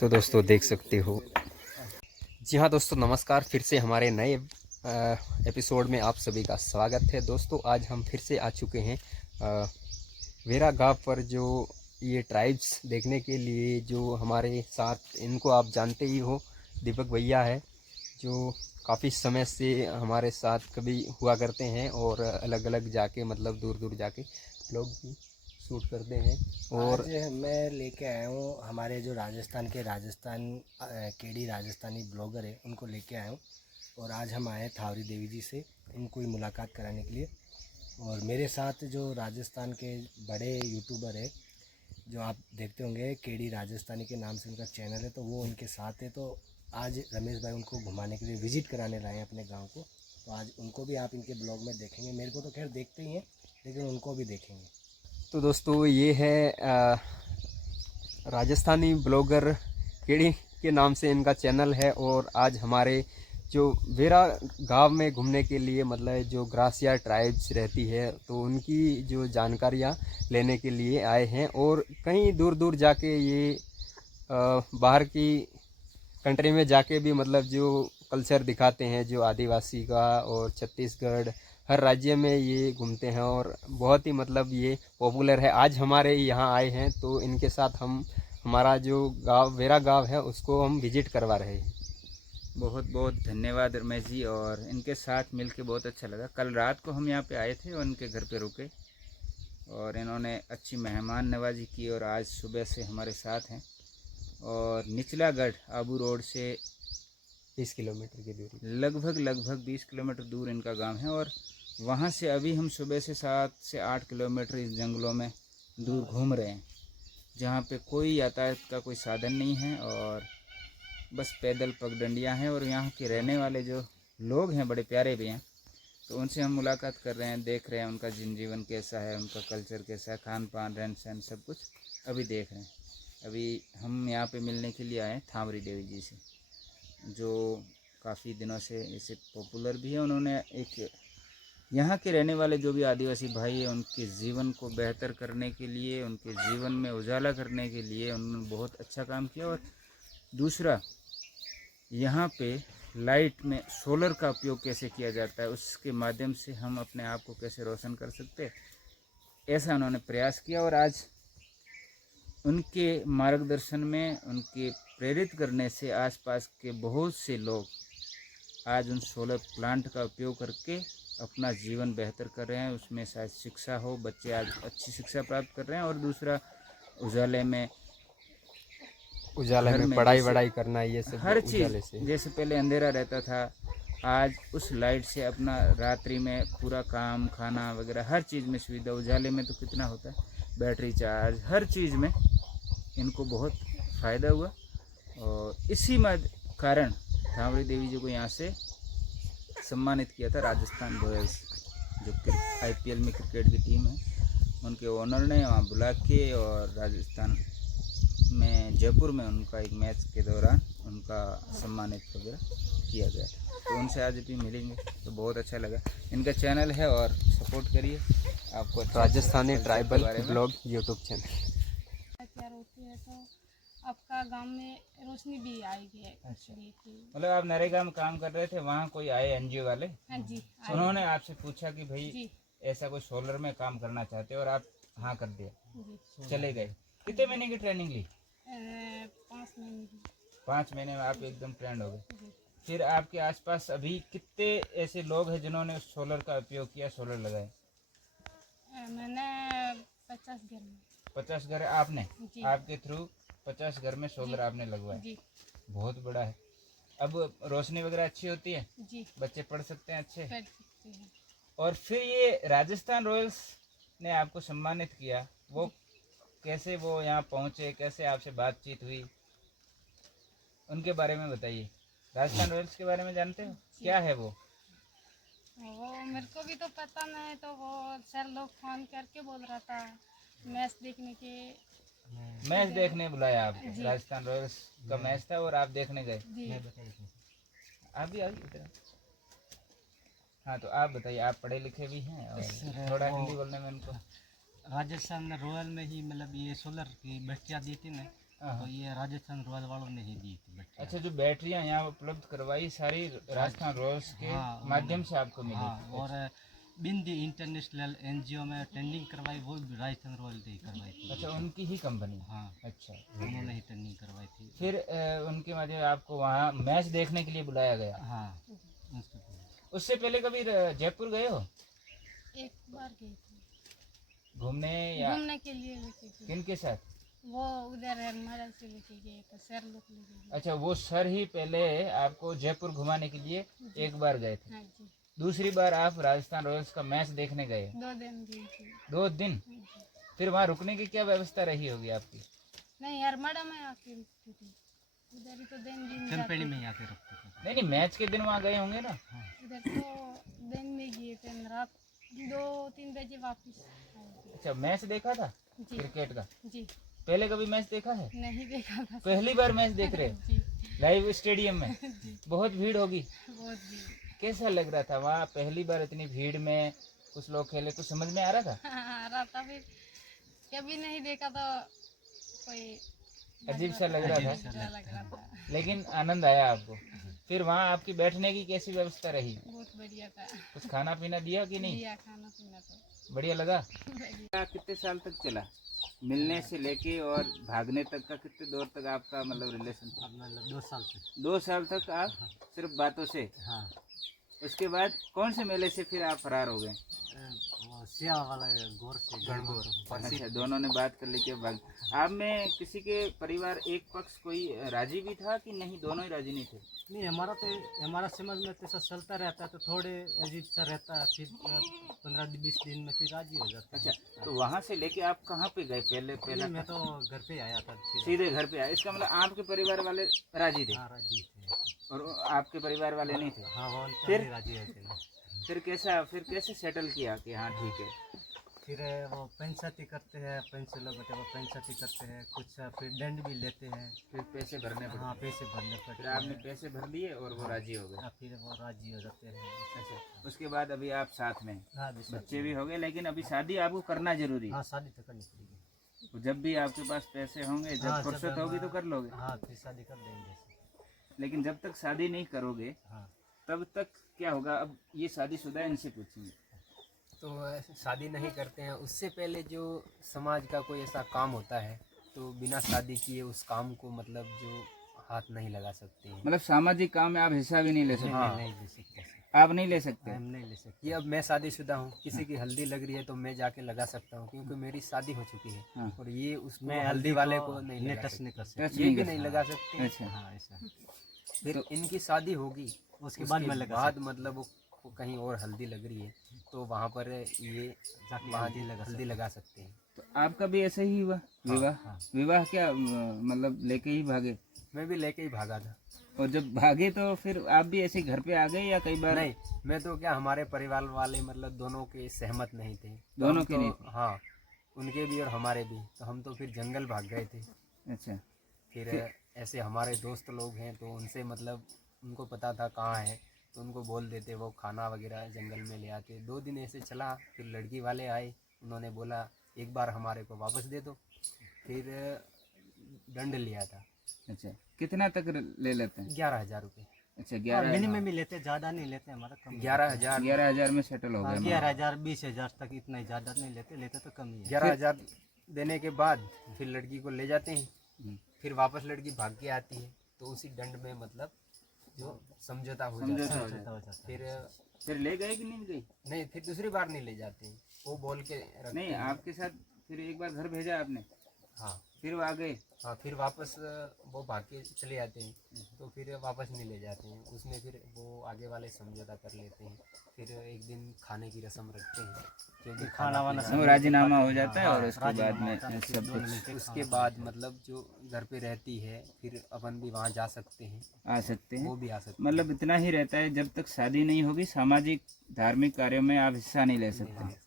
तो दोस्तों देख सकते हो। जी हाँ दोस्तों, नमस्कार। फिर से हमारे नए एपिसोड में आप सभी का स्वागत है। दोस्तों आज हम फिर से आ चुके हैं वेरा गांव पर। जो ये ट्राइब्स देखने के लिए जो हमारे साथ, इनको आप जानते ही हो, दीपक भैया है, जो काफ़ी समय से हमारे साथ कभी हुआ करते हैं और अलग अलग जाके, मतलब दूर दूर जाके लोग भी शूट करते हैं। और आज मैं लेके आया हूँ हमारे जो केडी राजस्थानी ब्लॉगर है, उनको लेके आया हूँ। और आज हम आए हैं थावरी देवी जी से इनको ही मुलाकात कराने के लिए। और मेरे साथ जो राजस्थान के बड़े यूट्यूबर है, जो आप देखते होंगे, केडी राजस्थानी के नाम से उनका चैनल है, तो वो उनके साथ है। तो आज रमेश भाई उनको घुमाने के लिए विज़िट कराने लाए हैं अपने गाँव को। तो आज उनको भी आप इनके ब्लॉग में देखेंगे। मेरे को तो खैर देखते ही हैं, लेकिन उनको भी देखेंगे। तो दोस्तों ये है राजस्थानी ब्लॉगर केडी के नाम से इनका चैनल है। और आज हमारे जो वेरा गांव में घूमने के लिए, मतलब जो ग्रासिया ट्राइब्स रहती है, तो उनकी जो जानकारियां लेने के लिए आए हैं। और कहीं दूर दूर जाके ये बाहर की कंट्री में जाके भी, मतलब जो कल्चर दिखाते हैं जो आदिवासी का, और छत्तीसगढ़, हर राज्य में ये घूमते हैं और बहुत ही, मतलब ये पॉपुलर है। आज हमारे यहाँ आए हैं तो इनके साथ हम हमारा जो गांव, वेरा गांव है, उसको हम विजिट करवा रहे हैं। बहुत बहुत धन्यवाद रमेश जी, और इनके साथ मिलके बहुत अच्छा लगा। कल रात को हम यहाँ पे आए थे और इनके घर पे रुके और इन्होंने अच्छी मेहमान नवाजी की, और आज सुबह से हमारे साथ हैं। और निचला गढ़ आबू रोड से 20 किलोमीटर की दूरी। लगभग 20 किलोमीटर दूर इनका गांव है। और वहाँ से अभी हम सुबह से 7 से 8 किलोमीटर इस जंगलों में दूर घूम रहे हैं, जहाँ पे कोई यातायात का कोई साधन नहीं है और बस पैदल पगडंडियाँ हैं। और यहाँ के रहने वाले जो लोग हैं बड़े प्यारे भी हैं, तो उनसे हम मुलाकात कर रहे हैं, देख रहे हैं उनका जनजीवन कैसा है, उनका कल्चर कैसा है, खान पान रहन सहन सब कुछ अभी देख रहे हैं। अभी हम यहाँ पे मिलने के लिए आए हैं थावरी देवी जी से, जो काफ़ी दिनों से इसे पॉपुलर भी है। उन्होंने एक यहाँ के रहने वाले जो भी आदिवासी भाई हैं, उनके जीवन को बेहतर करने के लिए, उनके जीवन में उजाला करने के लिए उन्होंने बहुत अच्छा काम किया। और दूसरा, यहाँ पे लाइट में सोलर का उपयोग कैसे किया जाता है, उसके माध्यम से हम अपने आप को कैसे रोशन कर सकते, ऐसा उन्होंने प्रयास किया। और आज उनके मार्गदर्शन में, उनके प्रेरित करने से आसपास के बहुत से लोग आज उन सोलर प्लांट का उपयोग करके अपना जीवन बेहतर कर रहे हैं। उसमें शायद शिक्षा हो, बच्चे आज अच्छी शिक्षा प्राप्त कर रहे हैं। और दूसरा, उजाले घर में में पढ़ाई जैसे वढ़ाई करना, ये सब हर चीज़, उजाले से। जैसे पहले अंधेरा रहता था, आज उस लाइट से अपना रात्रि में पूरा काम, खाना वगैरह हर चीज़ में सुविधा। उजाले में तो कितना होता है, बैटरी चार्ज, हर चीज़ में इनको बहुत फ़ायदा हुआ। और इसी कारण थावरी देवी जी को यहाँ से सम्मानित किया था राजस्थान रॉयल्स, जो IPL में क्रिकेट की टीम है, उनके ओनर ने वहाँ बुला के, और राजस्थान में जयपुर में उनका एक मैच के दौरान उनका सम्मानित वगैरह किया गया था। तो उनसे आज भी मिलेंगे तो बहुत अच्छा लगा। इनका चैनल है और सपोर्ट करिए, आपको अच्छा राजस्थानी कल्चर के ट्राइबल बारे में। Blog YouTube channel. तैयार होती है तो आपका गांव में रोशनी भी आएगी है कुछ भी की। मतलब आप नरेगा में काम कर रहे थे, वहाँ कोई आए NGO वाले, हाँ जी, उन्होंने आपसे पूछा कि भाई जी ऐसा कोई सोलर में काम करना चाहते हो, और आप हाँ कर दिया, जी। चले गए। कितने महीने की ट्रेनिंग ली? 5 महीने की। 5 महीने में आप एकदम ट्रेंड हो गए। जी। फिर आपके आसपास अभी कितने ऐसे लोग हैं जिन्होंने सोलर का उपयोग किया, सोलर लगाए? मैंने 50 घर में। 50 घर आपने, जी। आपके थ्रू 50 घर में सोलर आपने लगवाए। जी बहुत बड़ा है। अब रोशनी वगैरह अच्छी होती है, जी, बच्चे पढ़ सकते हैं अच्छे। कर सकते हैं। और फिर ये राजस्थान रॉयल्स ने आपको सम्मानित किया, वो कैसे वो यहाँ पहुँचे, कैसे आपसे बातचीत हुई, उनके बारे में बताइए। राजस्थान रॉयल्स के बारे में जानते हो, क्या है वो? मेरे को भी तो पता नहीं, तो वो सर लोग फोन करके बोल रहा था मैच देखने के। मैच देखने बुलाया आपको, जी। राजस्थान रॉयल्स का मैच था और आप देखने गए। जी। आप भी आइए इधर। हाँ, तो आप बताइए, आप पढ़े लिखे भी हैं और थोड़ा हिंदी बोलने में उनको। राजस्थान रॉयल में ही मतलब ये सोलर की बच्चियाँ दी थी ना, तो ये राजस्थान रॉयल वालों ने ही दी थी बच्चे। अच्छा, जो बैटरियां यहाँ उपलब्ध करवाई सारी राजस्थान रॉयल्स के हाँ, माध्यम से आपको मिली? हाँ, और बिंदी इंटरनेशनल एनजीओ में ट्रेनिंग करवाई, वो भी राजस्थान रॉयल ने ही करवाई थी। अच्छा, उनकी ही कंपनी? हाँ, अच्छा, उन्होंने ही ट्रेनिंग करवाई थी। फिर उनके माध्यम से आपको वहाँ मैच देखने के लिए बुलाया गया? हाँ, उसके बाद। उससे पहले कभी जयपुर गए हो एक बार गई थी घूमने या घूमने के लिए, लेके गए। किन के साथ? वो उधर हमारा से लेके गए तो सर लोग लेके गए। अच्छा, वो सर ही पहले आपको जयपुर घुमाने के लिए एक बार गए थे। हाँ जी, दूसरी बार आप राजस्थान रॉयल्स का मैच देखने गए? 2 दिन गई थी। 2 दिन? हाँ जी। फिर वहाँ रुकने की क्या व्यवस्था रही होगी आपकी? नहीं, हरमाड़ा में आके रुकती थी, उधर ही तो दिन चंपेड़ी जाते में थे। ही आके रखते थे। नहीं नहीं, मैच के दिन वहाँ गए होंगे ना? उधर तो दिन में गए थे, रात 2-3 बजे वापस आए थे। अच्छा, मैच देखा था जी क्रिकेट का? जी, पहले कभी मैच देखा है? नहीं देखा था। पहली बार मैच देख रहे हो जी लाइव स्टेडियम में? जी, बहुत भीड़ होगी। बहुत भी। कैसा लग रहा था वहाँ पहली बार इतनी भीड़ में? कुछ लोग खेले, कुछ समझ में आ रहा था? हाँ, रात फिर कभी नहीं देखा तो कोई अजीब सा लग रहा अजीब था, सा लग रहा था। लेकिन आनंद आया आपको? फिर वहाँ आपकी बैठने की कैसी व्यवस्था रही? बहुत बढ़िया था। कुछ खाना पीना दिया कि नहीं? दिया खाना पीना तो बढ़िया लगा? बढ़िया। कितने साल तक चला मिलने से लेके और भागने तक का? कितने दूर तक आपका मतलब रिलेशन था? मतलब 2 साल तक। 2 साल तक आप सिर्फ बातों से? हाँ, उसके बाद कौन से मेले से फिर आप फरार हो गए? वो सिया वाला गौर से गणगौर। अच्छा, दोनों ने बात कर ली कि भाग। आप में किसी के परिवार एक पक्ष कोई राजी भी था कि नहीं, दोनों ही राजी नहीं थे? नहीं, हमारा समाज में तो ऐसा चलता रहता है, तो थोड़े अजीब सा रहता है, फिर 15-20 दिन में फिर राजी हो जाता है। अच्छा, तो वहाँ से लेके आप कहाँ पे गए? पहले नहीं, मैं तो घर पे आया था फिर। सीधे घर पे आए? इसका मतलब आपके परिवार वाले राजी थे हाँ, राजी थे। और आपके परिवार वाले नहीं थे? हाँ, वो उनके फिर? भी राजी होते हैं। फिर कैसे सेटल किया कि हाँ ठीक है? फिर वो पंचायती करते हैं, पंच लोग होते हैं, वो पंचायती करते हैं, कुछ फिर दंड भी लेते हैं। फिर पैसे भरने पड़े? हाँ, पैसे भरने फिर पड़ते आपने हैं। पैसे भर लिए और वो राजी हो गए? हाँ, फिर वो राजी हो जाते हैं। अच्छा, उसके बाद अभी आप साथ में हैं? हाँ, भी बच्चे भी हो गए, लेकिन अभी शादी आपको करना जरूरी है। हाँ, शादी तो करनी पड़ेगी। तो जब भी आपके पास पैसे होंगे, जब हाँ, फुर्सत होगी तो कर लोगे? हाँ, फिर शादी कर देंगे। लेकिन जब तक शादी नहीं करोगे हाँ, तब तक क्या होगा? अब ये शादीशुदा है, इनसे पूछेंगे। तो शादी नहीं करते हैं, उससे पहले जो समाज का कोई ऐसा काम होता है तो बिना शादी किए उस काम को मतलब जो हाथ नहीं लगा सकते हैं। मतलब सामाजिक काम में आप हिस्सा भी नहीं ले सकते? नहीं ले सकते। आप नहीं ले सकते? हम नहीं ले सकते। ये अब मैं शादीशुदा हूँ, किसी की हल्दी लग रही है तो मैं जाके लगा सकता हूँ क्योंकि मेरी शादी हो चुकी है। हाँ। और ये उसमें मैं हल्दी वाले को नहीं लगा टच सकते। नहीं कर सकते। ये भी नहीं लगा सकते। अच्छा, हाँ, ऐसा। फिर इनकी शादी होगी, उसके बाद में लगा बाद मतलब वो कहीं और हल्दी लग रही है तो वहाँ पर ये जाके वहाँ हल्दी लगा सकते हैं। तो आपका भी ऐसा ही हुआ विवाह? हाँ। विवाह क्या मतलब लेके ही भागे? मैं भी लेके ही भागा था। और जब भागे तो फिर आप भी ऐसे घर पे आ गए या कई बार? नहीं, मैं तो क्या, हमारे परिवार वाले मतलब दोनों के सहमत नहीं थे। दोनों हम के तो, नहीं थे? हाँ, उनके भी और हमारे भी। तो हम तो फिर जंगल भाग गए थे। अच्छा, फिर ऐसे हमारे दोस्त लोग हैं तो उनसे मतलब उनको पता था कहाँ है तो उनको बोल देते, वो खाना वगैरह जंगल में ले आते। 2 दिन ऐसे चला, फिर लड़की वाले आए, उन्होंने बोला एक बार हमारे को वापस दे दो। फिर दंड लिया था। अच्छा, कितना तक ले लेते हैं? 11,000 रुपये। अच्छा, 11 मिनिमम ही लेते, ज़्यादा नहीं लेते, हमारा कम। 11,000 11,000 में सेटल हो गया? 11,000 20,000 तक, इतना ही ज़्यादा नहीं लेते, लेते तो कम ही है। 11,000 देने के बाद फिर लड़की को ले जाते हैं। फिर वापस लड़की भाग के आती है तो उसी दंड में मतलब जो समझौता हो जाता समझौता हो है। जाता हो जाता है। फिर ले गए कि नहीं गई? नहीं, फिर दूसरी बार नहीं ले जाते हैं, वो बोल के रखते नहीं, हैं। आपके साथ फिर एक बार घर भेजा आपने? हाँ फिर वो आ गए? हाँ, फिर वापस वो भाग के चले जाते हैं तो फिर वापस नहीं ले जाते हैं। उसमें फिर वो आगे वाले समझौता कर लेते हैं। फिर एक दिन खाने की रस्म रखते हैं क्योंकि खाना वाना सब वो राजीनामा हो जाता है और हाँ, उसके बाद राजीनामा में होता है, फिर सब दोनों कुछ मिलके उसके खाना बाद खाते हैं। मतलब जो घर पे रहती है फिर अपन भी वहाँ जा सकते हैं, आ सकते हैं। वो भी आ सकते हैं। मतलब इतना ही रहता है, जब तक शादी नहीं होगी सामाजिक धार्मिक कार्यों में आप हिस्सा नहीं ले सकते।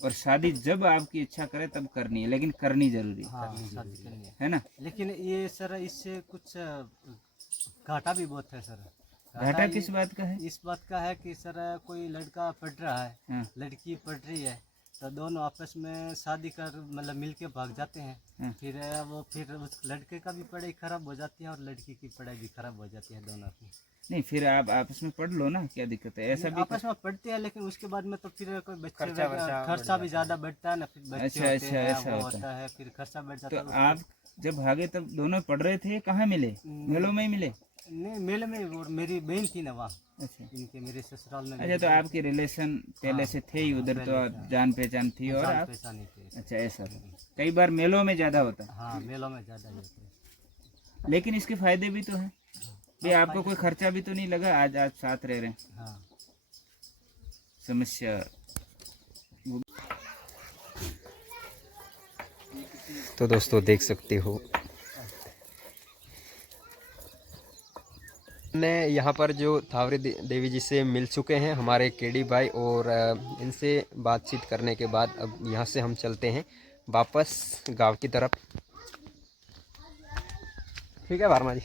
और शादी जब आपकी इच्छा करे तब करनी है, लेकिन करनी जरूरी है, हाँ, शादी करनी है। है ना? लेकिन ये सर इससे कुछ घाटा भी बहुत है सर। घाटा ये किस बात का है? इस बात का है कि सर कोई लड़का पढ़ रहा है, हाँ। लड़की पढ़ रही है, तो दोनों आपस में शादी कर मतलब मिल के भाग जाते हैं। फिर उस लड़के का भी पढ़ाई खराब हो जाती है और लड़की की पढ़ाई भी खराब हो जाती है दोनों की। नहीं फिर आप आपस में पढ़ लो ना, क्या दिक्कत है? ऐसा भी आपस में पढ़ते हैं लेकिन उसके बाद में तो फिर कोई बच्चे खर्चा भी ज़्यादा बढ़ता है ना, फिर बच्चे अच्छा, होते अच्छा, हैं, ऐसा वो होता होता है, फिर खर्चा बढ़ तो जाता है। आप जब भागे तब दोनों पढ़ रहे थे, कहाँ मिले? मेलों में ही मिले? नहीं, मेले में वो मेरी बहन थी ना वहाँ, अच्छा इनके मेरे ससुराल में। अच्छा, तो आपके रिलेशन पहले से थे ही उधर, तो जान पहचान थी और आप? पहचानी थी। अच्छा ऐसा था। कई बार मेलों में ज़्यादा होता है, हाँ, मेलों में ज़्यादा ही होते हैं। लेकिन इसके फायदे भी तो हैं भाई, आपको कोई खर्चा भी तो नहीं लगा, आज आज साथ रह रहे हैं। हाँ। समस्या तो दोस्तों देख सकते हो, ने यहाँ पर जो थावरी देवी जी से मिल चुके हैं हमारे केडी भाई, और इनसे बातचीत करने के बाद अब यहाँ से हम चलते हैं वापस गांव की तरफ। ठीक है वर्मा जी।